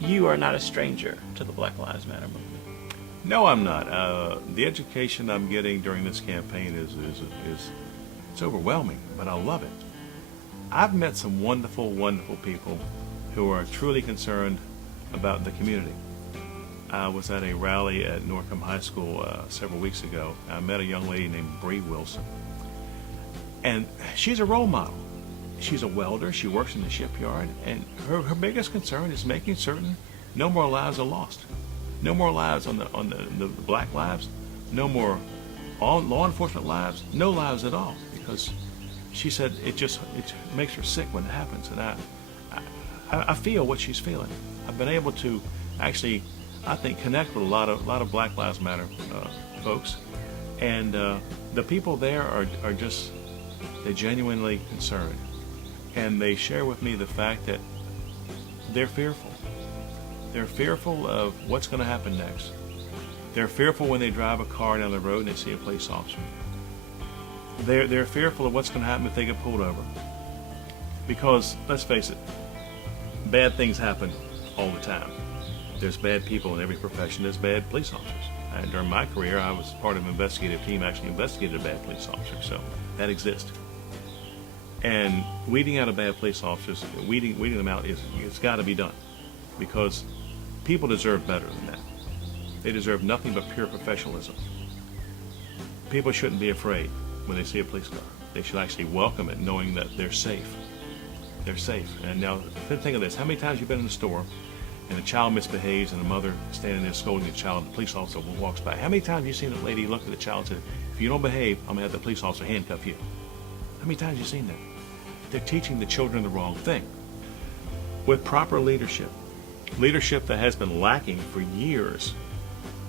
You are not a stranger to the Black Lives Matter movement. No, I'm not. The education I'm getting during this campaign is it's overwhelming, but I love it. I've met some wonderful, wonderful people who are truly concerned about the community. I was at a rally at Norcom High School several weeks ago. I met a young lady named Bree Wilson, and she's a role model. She's a welder. She works in the shipyard, and her biggest concern is making certain no more lives are lost. No more lives on the black lives. No more law enforcement lives. No lives at all. Because she said it makes her sick when it happens, and I feel what she's feeling. I've been able to actually, I think, connect with a lot of Black Lives Matter folks, and the people there are just, they're genuinely concerned, and they share with me the fact that they're fearful. They're fearful of what's going to happen next. They're fearful when they drive a car down the road and they see a police officer. They're fearful of what's going to happen if they get pulled over. Because, let's face it, bad things happen all the time. There's bad people in every profession. There's bad police officers. And during my career, I was part of an investigative team actually investigated a bad police officer. So that exists. And weeding out a bad police officers, weeding them out, it's got to be done. Because people deserve better than that. They deserve nothing but pure professionalism. People shouldn't be afraid when they see a police car. They should actually welcome it, knowing that they're safe. They're safe. And now, think of this. How many times you've been in the store and a child misbehaves and a mother standing there scolding the child and the police officer walks by? How many times have you seen a lady look at the child and say, if you don't behave, I'm going to have the police officer handcuff you? How many times have you seen that? They're teaching the children the wrong thing. With proper leadership that has been lacking for years,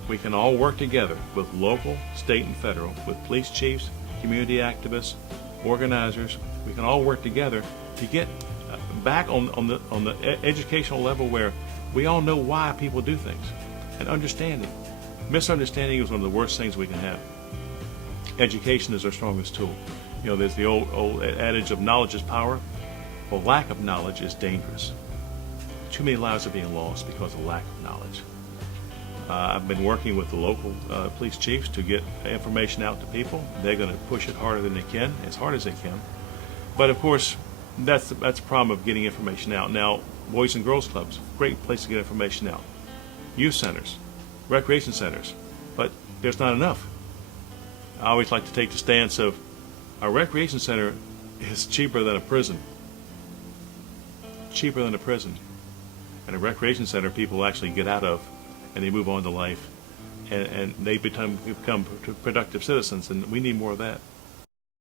we can all work together with local, state, and federal, with police chiefs, community activists, organizers. We can all work together to get back on the educational level where we all know why people do things, and understanding. Misunderstanding is one of the worst things we can have. Education is our strongest tool. You know, there's the old adage of knowledge is power. Well, lack of knowledge is dangerous. Too many lives are being lost because of lack of knowledge. I've been working with the local police chiefs to get information out to people. They're going to push it harder than they can, as hard as they can. But of course, that's the problem of getting information out. Now, Boys and Girls Clubs, great place to get information out. Youth centers, recreation centers, but there's not enough. I always like to take the stance of a recreation center is cheaper than a prison. Cheaper than a prison. And a recreation center people actually get out of and they move on to life, and they become productive citizens, and we need more of that.